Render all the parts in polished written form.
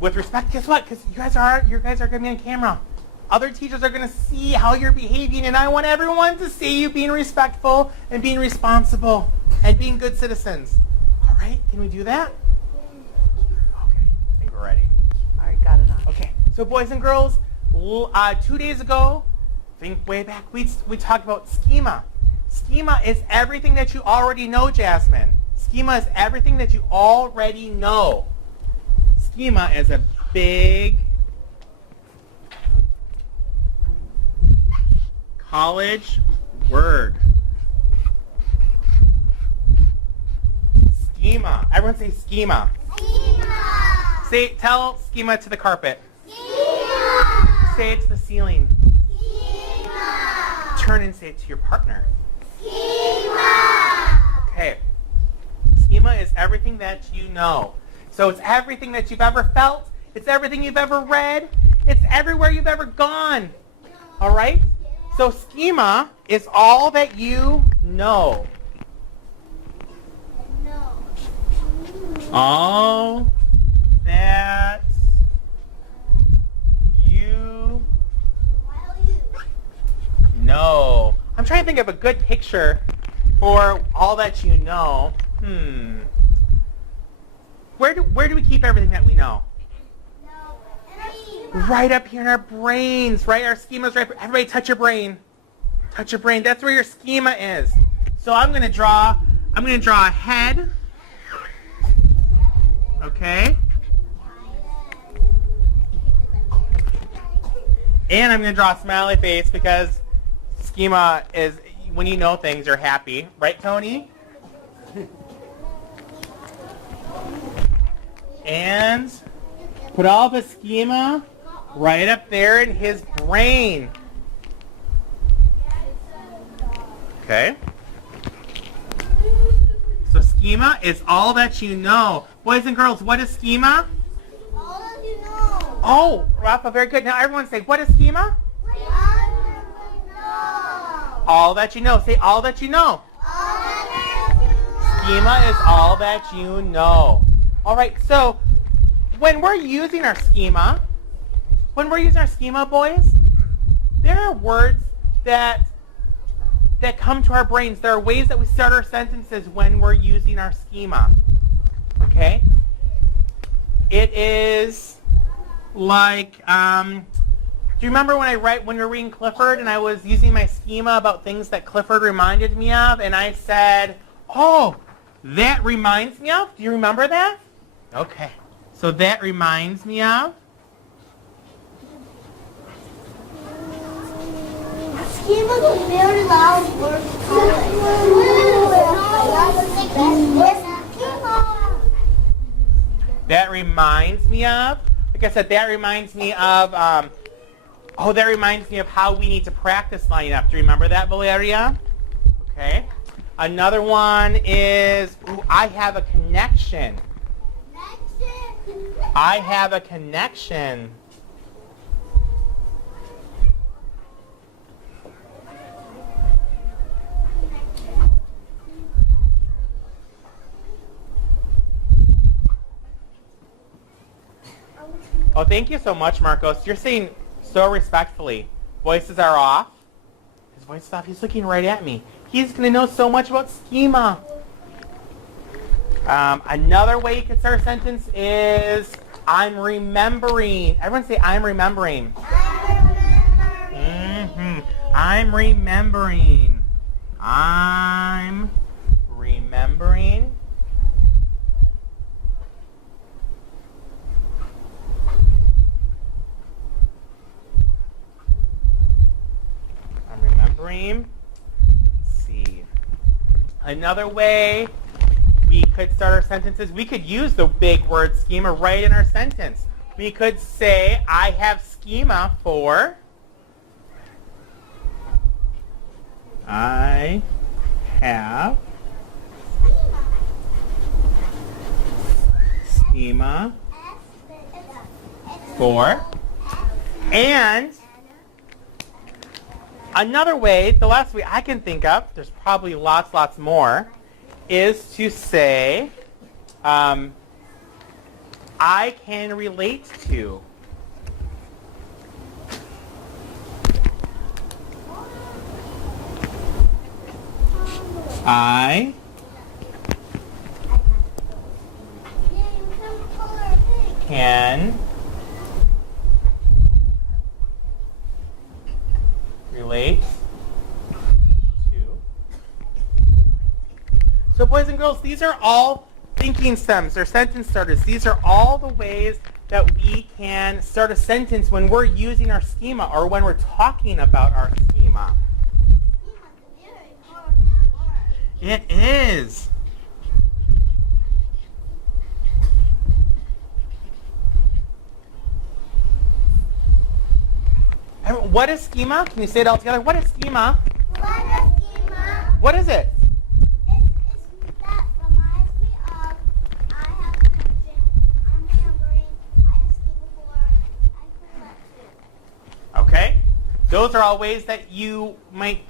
With respect, guess what? Because you guys are going to be on camera. Other teachers are going to see how you're behaving, and I want everyone to see you being respectful and being responsible and being good citizens. All right, can we do that? Okay, I think we're ready. All right, got it on. Okay, so boys and girls, 2 days ago, think way back, we talked about schema. Schema is everything that you already know, Jasmine. Schema is everything that you already know. Schema is a big college word. Schema. Everyone say schema. Schema. Tell schema to the carpet. Schema. Say it to the ceiling. Schema. Turn and say it to your partner. Schema. Okay. Schema is everything that you know. So it's everything that you've ever felt. It's everything you've ever read. It's everywhere you've ever gone. All right? So schema is all that you know. No. All that you know. I'm trying to think of a good picture for all that you know. Where do we keep everything that we know? Right up here in our brains, right? Our schema's right. Everybody touch your brain. Touch your brain. That's where your schema is. So I'm going to draw a head. Okay? And I'm going to draw a smiley face because schema is when you know things, you're happy. Right, Tony? And put all the schema right up there in his brain. Okay? So schema is all that you know. Boys and girls, what is schema? All that you know. Oh, Rafa, very good. Now everyone say, what is schema? All that you know. Say all that you know. Schema is all that you know. All right, so when we're using our schema, boys, there are words that come to our brains. There are ways that we start our sentences when we're using our schema. Okay? It is like, do you remember when we were reading Clifford and I was using my schema about things that Clifford reminded me of, and I said, oh, that reminds me of? Do you remember that? Okay. So that reminds me of? Schema is a very loud word. That reminds me of? Like I said, that reminds me of, that reminds me of how we need to practice lining up. Do you remember that, Valeria? Okay. Another one is, I have a connection. I have a connection. Oh, thank you so much, Marcos. You're saying so respectfully. Voices are off. His voice is off. He's looking right at me. He's going to know so much about schema. Another way you could start a sentence is, I'm remembering. Everyone say, I'm remembering. I'm remembering. I'm remembering. I'm remembering. Let's see. Another way we could start our sentences, we could use the big word schema right in our sentence. We could say, I have schema for. I have schema for. And another way, the last way I can think of, there's probably lots more, is to say, I can relate to. I can relate to. So boys and girls, these are all thinking stems or sentence starters. These are all the ways that we can start a sentence when we're using our schema or when we're talking about our schema. It is. What is schema? Can you say it all together? What is schema? What is schema? What is it? It's that reminds me of I have connection, I'm tambourine, I have schema for, I collect too. Okay. Those are all ways that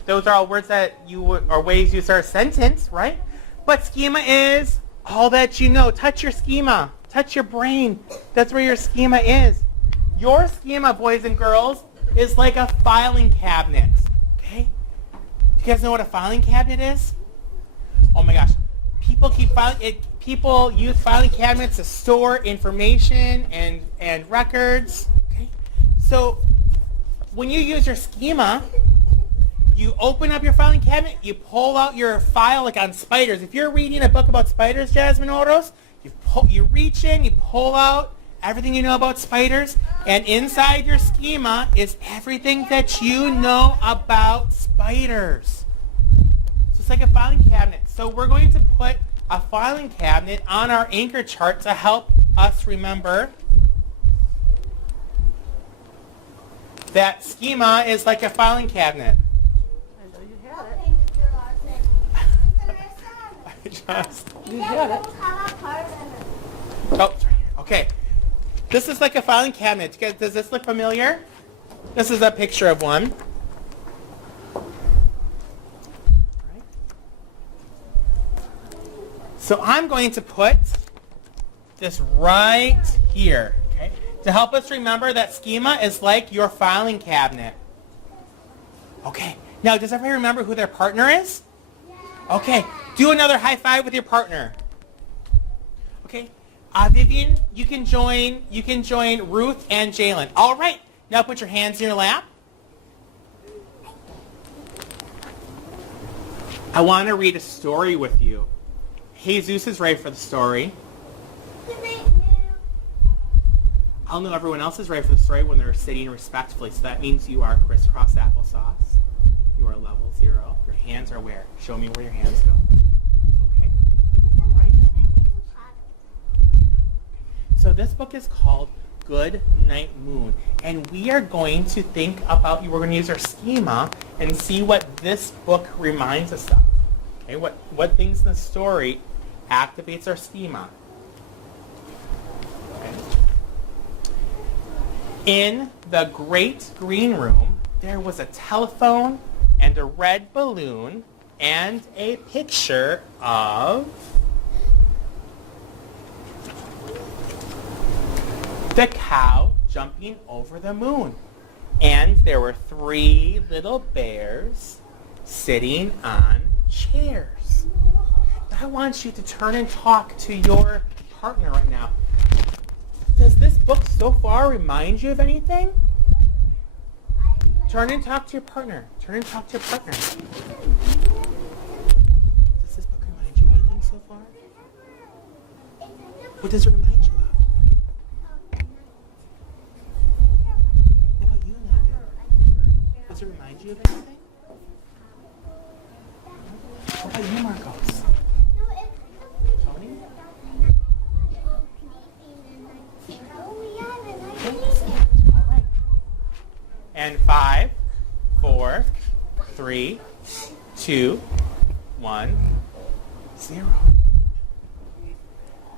those are all words that or ways you start a sentence, right? But schema is all that you know. Touch your schema. Touch your brain. That's where your schema is. Your schema, boys and girls, is like a filing cabinet. Okay? Do you guys know what a filing cabinet is? Oh my gosh. People use filing cabinets to store information and records. Okay? So when you use your schema, you open up your filing cabinet, you pull out your file like on spiders. If you're reading a book about spiders, Jasmine Oros, you reach in, you pull out everything you know about spiders, and inside your schema is everything that you know about spiders. So it's like a filing cabinet. So we're going to put a filing cabinet on our anchor chart to help us remember that schema is like a filing cabinet. I know you had it. You had it. Oh, sorry. Okay. This is like a filing cabinet. Does this look familiar? This is a picture of one. Right. So I'm going to put this right here, okay, to help us remember that schema is like your filing cabinet. Okay. Now, does everybody remember who their partner is? Okay. Do another high five with your partner. Okay. Vivian, you can join Ruth and Jalen. All right. Now put your hands in your lap. I want to read a story with you. Jesus is ready for the story. I'll know everyone else is ready for the story when they're sitting respectfully. So that means you are crisscross applesauce. You are level 0. Your hands are where? Show me where your hands go. Okay. All right. So this book is called Good Night Moon. And we are going to think about, we're going to use our schema and see what this book reminds us of. Okay, what things in the story activates our schema. Okay. In the great green room, there was a telephone and a red balloon and a picture of the cow jumping over the moon. And there were 3 little bears sitting on chairs. I want you to turn and talk to your partner right now. Does this book so far remind you of anything? Turn and talk to your partner. Turn and talk to your partner. Does this book remind you of anything so far? What does it remind you of? What about you, Landon? Does it remind you of anything? What about you, Marcos? Tony? All right. And 5, 4, 3, 2, 1, 0.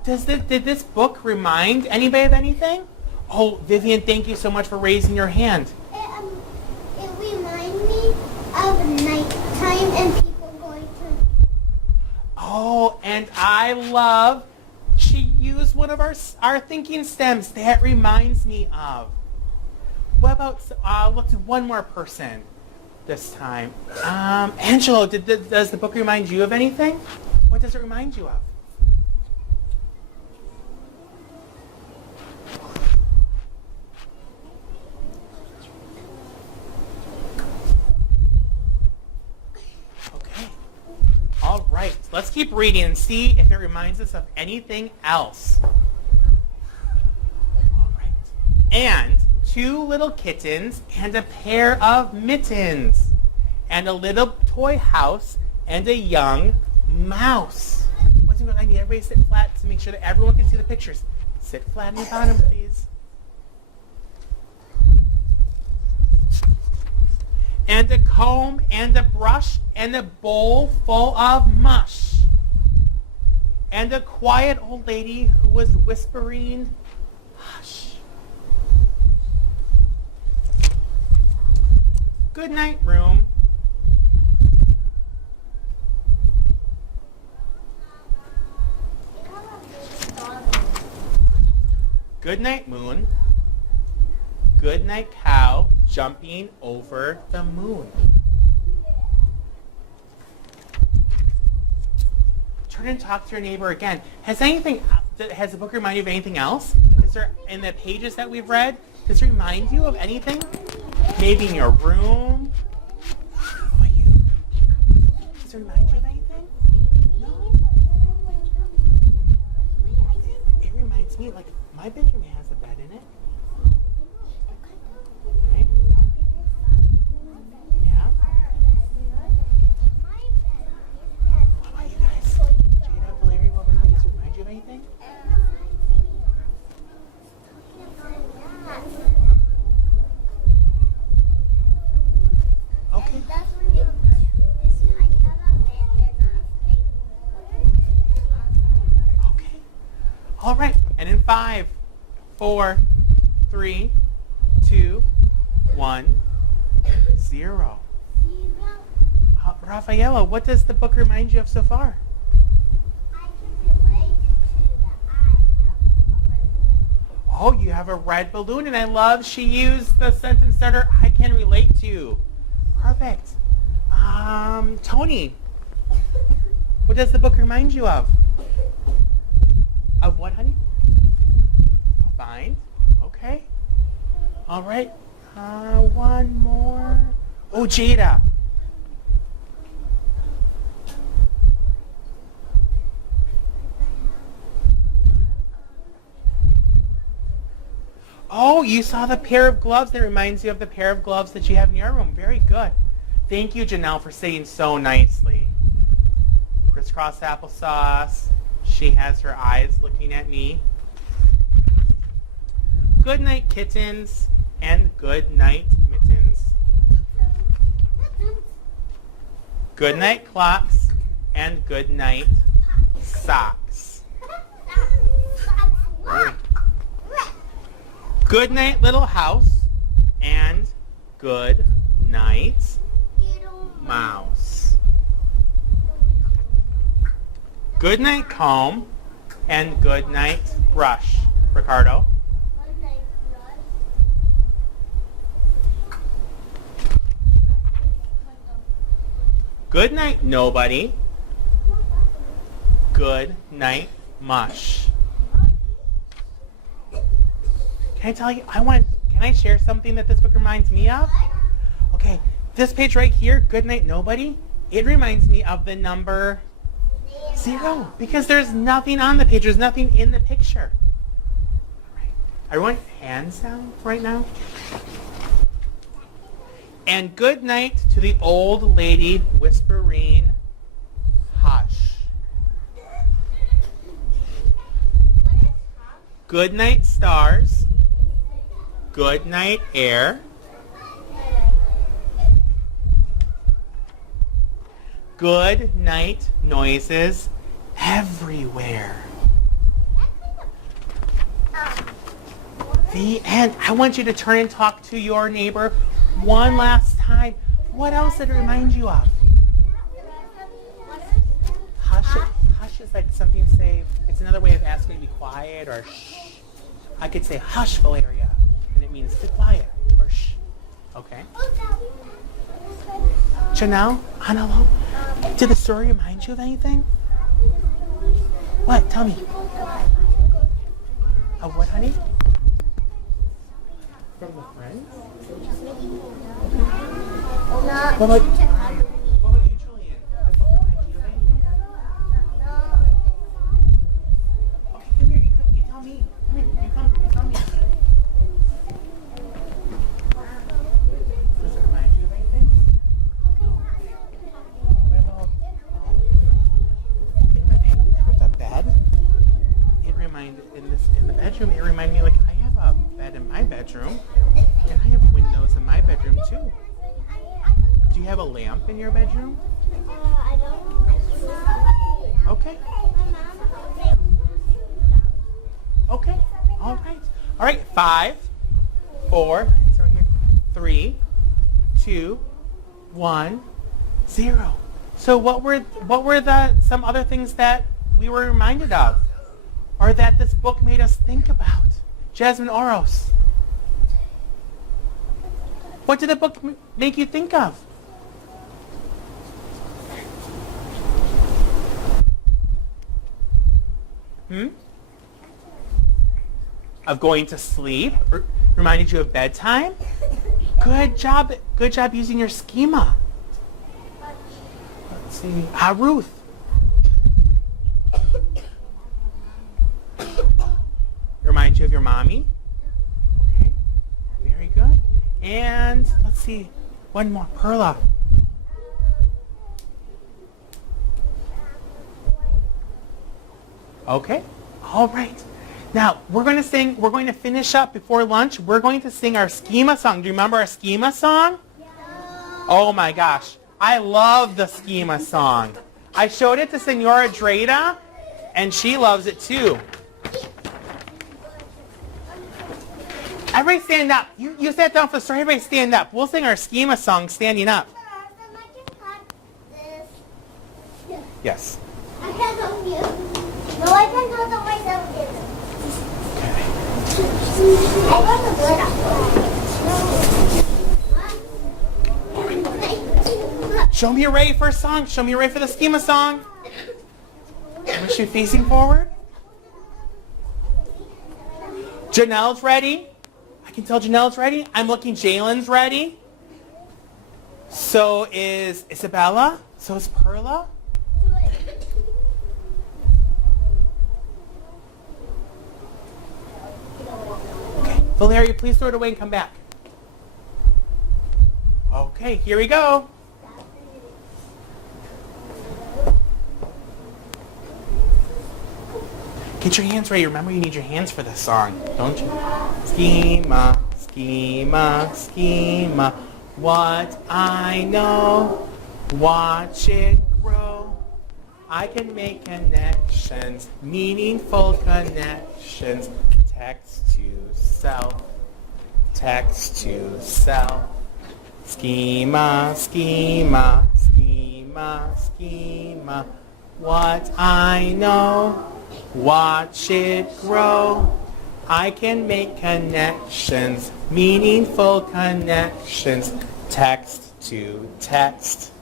Did this book remind anybody of anything? Oh, Vivian, thank you so much for raising your hand. It reminds me of nighttime and people going to... Oh, and I love, she used one of our thinking stems. That reminds me of. What about, let's do one more person this time. Angelo, does the book remind you of anything? What does it remind you of? Okay. All right. Let's keep reading and see if it reminds us of anything else. All right. And 2 little kittens and a pair of mittens and a little toy house and a young mouse. I need everybody to sit flat to make sure that everyone can see the pictures. Sit flat on the bottom, please. And a comb and a brush and a bowl full of mush. And a quiet old lady who was whispering, hush. Good night, room. Good night, moon. Good night, cow jumping over the moon. Turn and talk to your neighbor again. Has the book remind you of anything else? Is there, in the pages that we've read, does it remind you of anything? Maybe in your room? How about you? Does it remind you of anything? No? It reminds me, like, my bedroom has a bed in it. Right? Yeah? What about you guys? Jada, Valerie, what about you? Does it remind you of anything? Okay. Okay. All right. And in 5, 4, 3, 2, 1, 0. Rafaela, what does the book remind you of so far? I can relate to that I have a red balloon. Oh, you have a red balloon, and I love she used the sentence starter, I can relate to. Perfect. Tony, what does the book remind you of? Of what, honey? Fine. Okay. All right. One more. Oh, Jada. Oh, you saw the pair of gloves that reminds you of the pair of gloves that you have in your room. Very good. Thank you, Janelle, for saying so nicely. Crisscross applesauce. She has her eyes looking at me. Good night, kittens, and good night, mittens. Good night, clocks, and good night, socks. Good night, little house, and good night, mouse. Good night, comb, and good night, brush. Ricardo. Good night, nobody. Good night, mush. Can I tell you, can I share something that this book reminds me of? Okay, this page right here, good night, nobody, it reminds me of the number 0 because there's nothing on the page, there's nothing in the picture. All right. Everyone, hands down right now. And good night to the old lady whispering, hush. Good night, stars. Good night, air. Good night, noises everywhere. The end. I want you to turn and talk to your neighbor one last time. What else did it remind you of? Hush hush is like something to say, it's another way of asking to be quiet or shh. I could say hush, Valeria, and it means be quiet or shh. Okay. Janelle, Hanalo, did the story remind you of anything? What? Tell me. Of what, honey? From the friends? What about you, Julian? Does it remind you of anything? Okay, come here. You tell me. Come here. You tell me. Does it remind you of anything? What about in the page with the bed? It reminded in the bedroom. It reminded me like I have a bed in my bedroom, and I have windows in my bedroom too. Do you have a lamp in your bedroom? I don't know. Okay. Okay. All right. All right. 5, 4. It's right here. 3, 2, 1, 0. So what were some other things that we were reminded of, or that this book made us think about? Jasmine Oros. What did the book make you think of? Of going to sleep? Reminded you of bedtime? Good job using your schema. Let's see. Ruth. Remind you of your mommy? Okay. Very good. And let's see. One more. Perla. Okay. All right. Now, we're going to finish up before lunch. We're going to sing our schema song. Do you remember our schema song? Oh my gosh. I love the schema song. I showed it to Senora Dreda, and she loves it too. Everybody stand up. You sat down for the story. Everybody stand up. We'll sing our schema song standing up. Yes. I can't help you. No, I can hold it myself. I got the blood out. Show me you're ready for a song. Show me you're ready for the schema song. Wish you facing forward. Janelle's ready. I can tell Janelle's ready. I'm looking Jalen's ready. So is Isabella. So is Perla. Okay, Valeria, please throw it away and come back. Okay, here we go. Get your hands ready. Remember, you need your hands for this song, don't you? Schema, schema, schema. What I know, watch it grow. I can make connections, meaningful connections. Text to self, text to self. Schema, schema, schema, schema. What I know, watch it grow. I can make connections, meaningful connections. Text to text,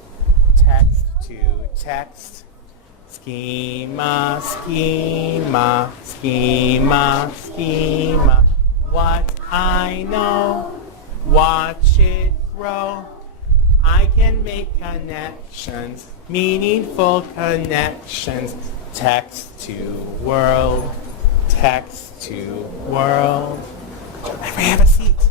text to text. Schema, schema, schema, schema. What I know, watch it grow. I can make connections, meaningful connections. Text to world, text to world. Everybody have a seat.